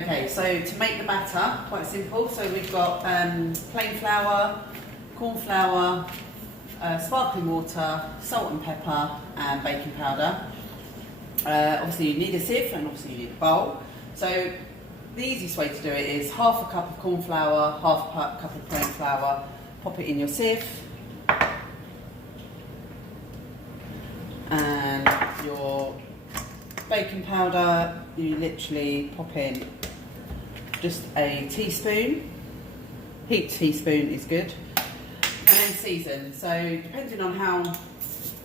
Okay, so to make the batter, quite simple. So we've got plain flour, corn flour, sparkling water, salt and pepper, and baking powder. Obviously you need a sieve and obviously you need a bowl. So the easiest way to do it is half a cup of corn flour, half a cup of plain flour, pop it in your sieve, and your baking powder you literally pop in just a teaspoon, heaped teaspoon is good, and then season. So depending on how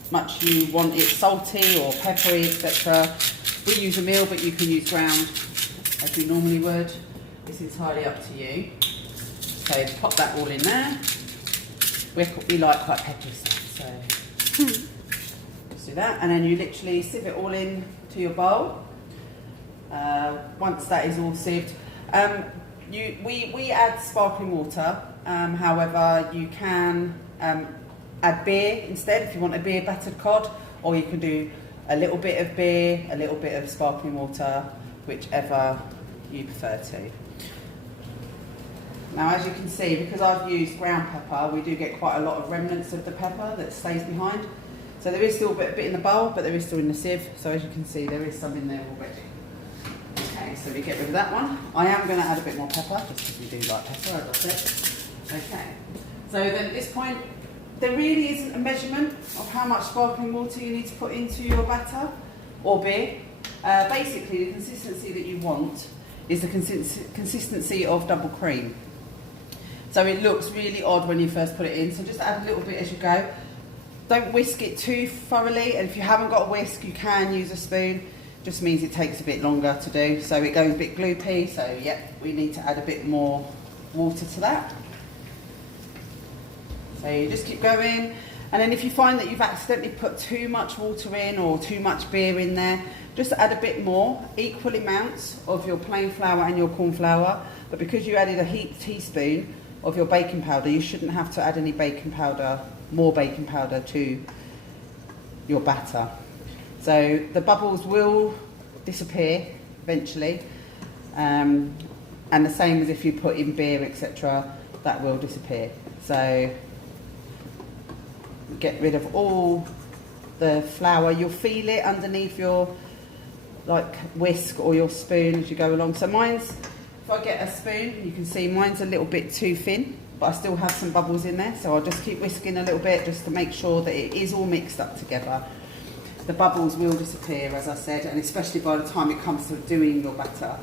much you want it salty or peppery, etc. We use a meal, but you can use ground as you normally would. It's entirely up to you. So pop that all in there. We like quite peppery stuff, so just do that, and then you literally sieve it all in to your bowl. Once that is all sieved, we add sparkling water. However, you can add beer instead if you want a beer battered cod, or you can do a little bit of beer, a little bit of sparkling water, whichever you prefer to. Now, as you can see, because I've used ground pepper, we do get quite a lot of remnants of the pepper that stays behind. So there is still a bit in the bowl, but there is still in the sieve. So as you can see, there is some in there already. Okay, so we get rid of that one. I am going to add a bit more pepper, just because we do like pepper, as I said. Okay, so then at this point, there really isn't a measurement of how much sparkling water you need to put into your batter or beer. Basically, the consistency that you want is the consistency of double cream. So it looks really odd when you first put it in, so just add a little bit as you go. Don't whisk it too thoroughly, and if you haven't got a whisk, you can use a spoon. Just means it takes a bit longer to do, so it goes a bit gloopy. So yeah, we need to add a bit more water to that. So you just keep going, and then if you find that you've accidentally put too much water in or too much beer in there, just add a bit more, equal amounts of your plain flour and your corn flour. But because you added a heaped teaspoon of your baking powder, you shouldn't have to add any baking powder, more baking powder to your batter. So the bubbles will disappear eventually, and the same as if you put in beer, etc., that will disappear. So get rid of all the flour. You'll feel it underneath your whisk or your spoon as you go along. So mine's, if I get a spoon, you can see mine's a little bit too thin, but I still have some bubbles in there, so I'll just keep whisking a little bit just to make sure that it is all mixed up together. The bubbles will disappear, as I said, and especially by the time it comes to doing your batter,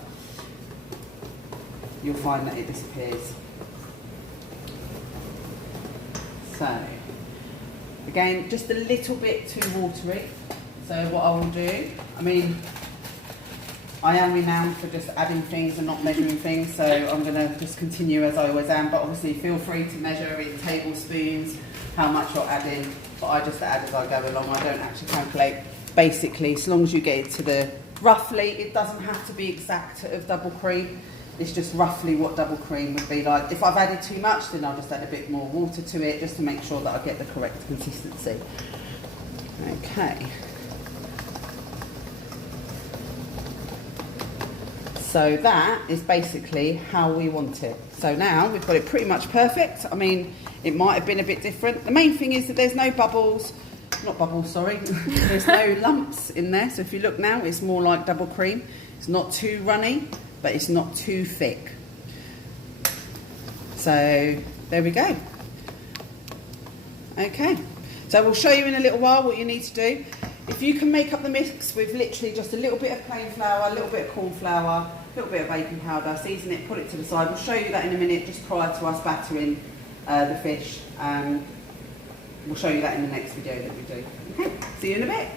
you'll find that it disappears. So again, just a little bit too watery. So what I will do, I am renowned for just adding things and not measuring things, so I'm going to just continue as I always am, but obviously feel free to measure in tablespoons how much you're adding, but I just add as I go along. I don't actually calculate. Basically, as long as you get it to the roughly, it doesn't have to be exact of double cream, it's just roughly what double cream would be like. If I've added too much, then I'll just add a bit more water to it just to make sure that I get the correct consistency. Okay. So that is basically how we want it. So now we've got it pretty much perfect. It might have been a bit different. The main thing is that there's no bubbles, not bubbles, sorry. There's no lumps in there. So if you look now, it's more like double cream. It's not too runny, but it's not too thick. So there we go. Okay. So we'll show you in a little while what you need to do. If you can make up the mix with literally just a little bit of plain flour, a little bit of corn flour, a little bit of baking powder, season it, put it to the side. We'll show you that in a minute, just prior to us battering the fish. We'll show you that in the next video that we do. Okay, see you in a bit.